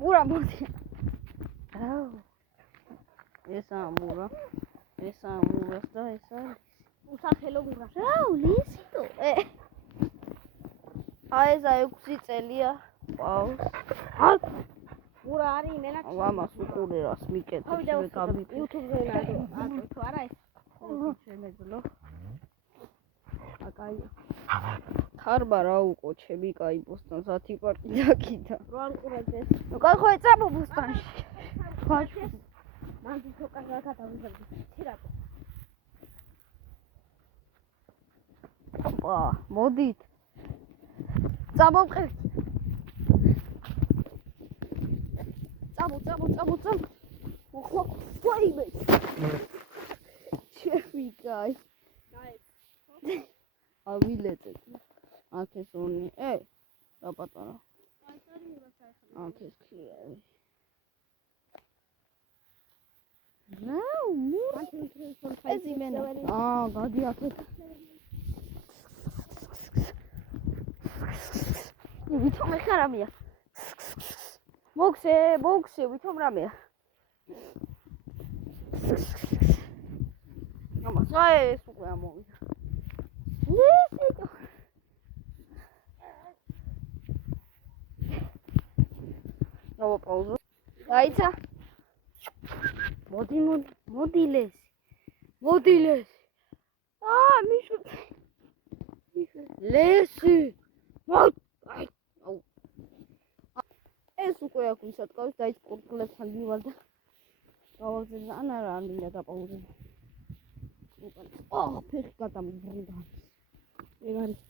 მურა მოდი. აუ. ესა მურას და ესა უსახელო მურა. აუ, ლისიტო. აი ეს 6 წელია. ვაუ. მურა არის იმენა. მამას უყურებას მიკეთებს მე გამიფიქრე. YouTube-ზე ატო თუ არა ეს. შემეძლო. აკაი. ხარბა რა უყოჩები კაი ბოსტანს 10 პარტი დაკიდა. რო არ ყურებს. ნუ კახო ეწამო ბოსტანში. ხაჩი. მან თვითონ კარგად გავიზარდი. თირაკო. ოპა, მოდით. წამოვყევთ. წამო. მოხლა. ვაიმე. შევიკაი. ავილეთე. აქ ეს ონი. რა პატარა. აი წარი მურა საერთოდ. აქ ეს ქლიავი. ნაუ, მურა. ეს იმენა. გადი აქეთ. ვითომ ეხარამია. მოგსე, ვითომ რამეა. მამა, ეს უკვე ამოვიდა. ლისიტო. ნაუ პაუზა. გაიცა. მოდი ლესი. მიშო. ლესი. ეს უკვე აქ ვისატყავს და ის პორტფოლიოსთან მივარდა. გავაგზავნე ან არა არ მინდა დაპაუზე. ფეხი გადამიბრუნდა. ეგ არის.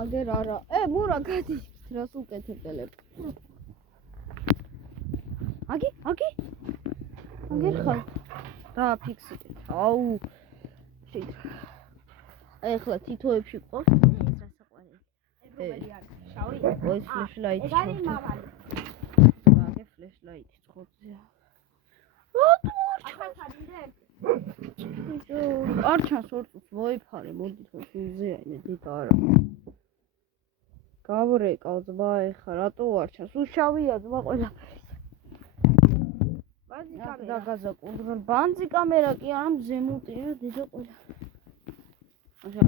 აგერ არა. მურა გადი. რას უკეთებ ტელეფონს? აგი? აგერ ხარ. დააფიქსირეთ. აუ. აი ახლა თითოებში ყავს. ეს რა საყვარელი. ეს რომელი არის? შავი? ой, ფლეშლაიტი. ეს არის მამალი. აგე ფლეშლაიტი ცხოთზეა. ახლა სადინდე? არ ჩანს ორწუთს მოიფარე, მოდით მზეა დედა არა. გავრეკავ ძმა ეხა რატო არ ჩანს? უშავია ძმა ყველაფერი. ბანძი კამერა. დაგაზა კუნდროლ ბანძი კამერა კი არა მზემუტია დედა ყველა. ახლა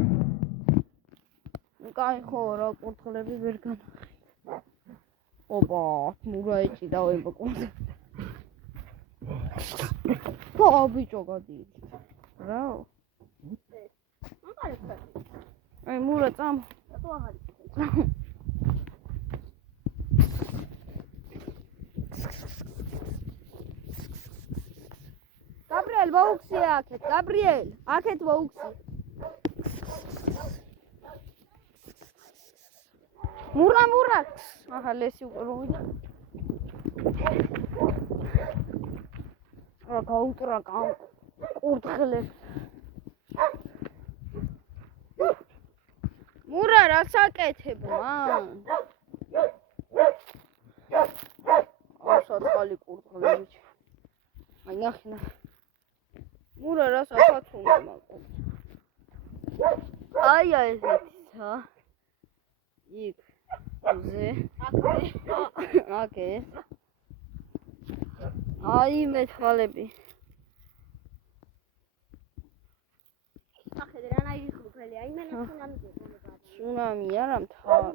კაი ხო რა კურთხლები ვერ განახი. ოპა, მურა ეჭიდა ვებაკუნდა. ბიჭო გადი. რაო? მაგარი ხარ. აი მურა წამ. რატო აღარ იქ? გაბრიელ მოუქსი აქეთ, გაბრიელ, აქეთ მოუქსი. მურა. აჰა ლესი უკვე მოვიდა. რა გაუტრა კურთხლებს. მურა რას აკეთებ მან? საწყალი კურთხლები. აი ნახე. მურა რას აფათუნა მაკო. აი ესეცა. იქ ზე. აკე. აი მე თვალები. ახედე რა ნაირი ხუფელი, აი მე ცუნამი გეკონება. ცუნამი არა მთავარ.